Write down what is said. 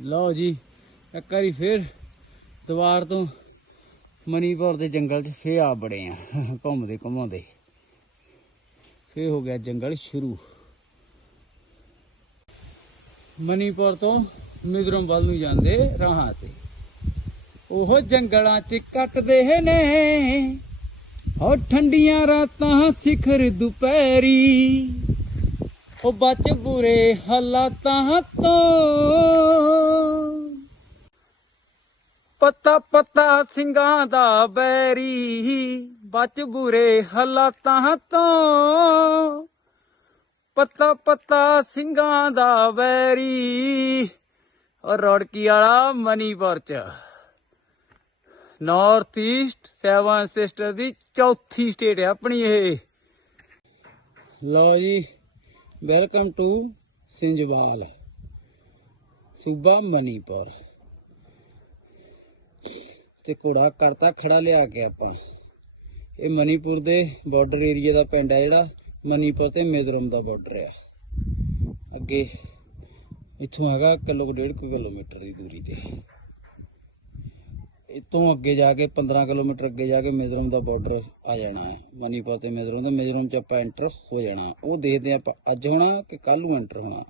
ਲਓ ਜੀ, ਇੱਕ ਵਾਰੀ ਫੇਰ ਦੁਬਾਰ ਤੋਂ ਮਨੀਪੁਰ ਦੇ ਜੰਗਲ 'ਚ ਫੇਰ ਆ ਬੜੇ ਆ, ਘੁੰਮਦੇ ਘੁੰਮਾਉਂਦੇ। ਫੇਰ ਹੋ ਗਿਆ ਜੰਗਲ ਸ਼ੁਰੂ। ਮਨੀਪੁਰ ਤੋਂ ਮਿਜ਼ੋਰਮ ਵੱਲ ਨੂੰ ਜਾਂਦੇ ਰਾਹਾਂ ਤੇ। ਉਹ ਜੰਗਲਾਂ 'ਚ ਕੱਟਦੇ ਨੇ, ਉਹ ਠੰਡੀਆਂ ਰਾਤਾਂ ਸਿਖਰ ਦੁਪਹਿਰੀ। ਉਹ ਬਚ ਬੁਰੇ ਹਾਲਾਤਾਂ ਤੋਂ ਪਤਾ ਪੱਤਾ ਸਿੰਘਾਂ ਦਾ ਬੈਰੀ ਬਚ ਬੁਰੇ ਹਾਲਾਤਾਂ ਤੋਂ। ਪਤਾ ਪਤਾ ਸਿੰਘਾਂ ਦਾ ਬੈਰੀ ਔਰ ਰੌੜਕੀ ਵਾਲਾ ਮਨੀਪੁਰ ਚ ਨਾਰਥ ਈਸਟ ਸੈਵਨ ਸਿਸਟਰ ਦੀ ਚੌਥੀ ਸਟੇਟ ਹੈ ਆਪਣੀ ਇਹ। ਲਓ ਜੀ ਵੈਲਕਮ ਟੂ ਸਿੰਜਵਾਲ। ਸੂਬਾ ਮਨੀਪੁਰ। ਤੇ ਘੋੜਾ ਕਰਤਾ ਖੜਾ ਲਿਆ ਕੇ ਆਪਾਂ। ਇਹ ਮਨੀਪੁਰ ਦੇ ਬਾਰਡਰ ਏਰੀਆ ਦਾ ਪਿੰਡ ਹੈ ਜਿਹੜਾ। ਮਨੀਪੁਰ ਤੇ ਮਿਜ਼ੋਰਮ ਦਾ ਬਾਰਡਰ ਆ। ਅੱਗੇ ਇੱਥੋਂ ਹੈਗਾ ਕਿਲੋ ਕੁ ਡੇਢ ਕੁ ਕਿਲੋਮੀਟਰ ਦੀ ਦੂਰੀ ਤੇ। ਇਤੋਂ ਅੱਗੇ ਜਾ ਕੇ 15 ਕਿਲੋਮੀਟਰ ਅੱਗੇ ਜਾ ਕੇ ਮਿਜ਼ੋਰਮ ਦਾ ਬਾਰਡਰ ਆ ਜਾਣਾ ਹੈ। ਮਨੀਪੁਰ ਤੇ ਮਿਜ਼ੋਰਮ ਦਾ ਮਿਜ਼ੋਰਮ ਚ ਆਪਾਂ ਐਂਟਰ ਹੋ ਜਾਣਾ। ਉਹ ਦੇਖਦੇ ਆਪਾਂ ਅੱਜ ਹੋਣਾ ਕਿ ਕੱਲ ਨੂੰ ਐਂਟਰ ਹੋਣਾ।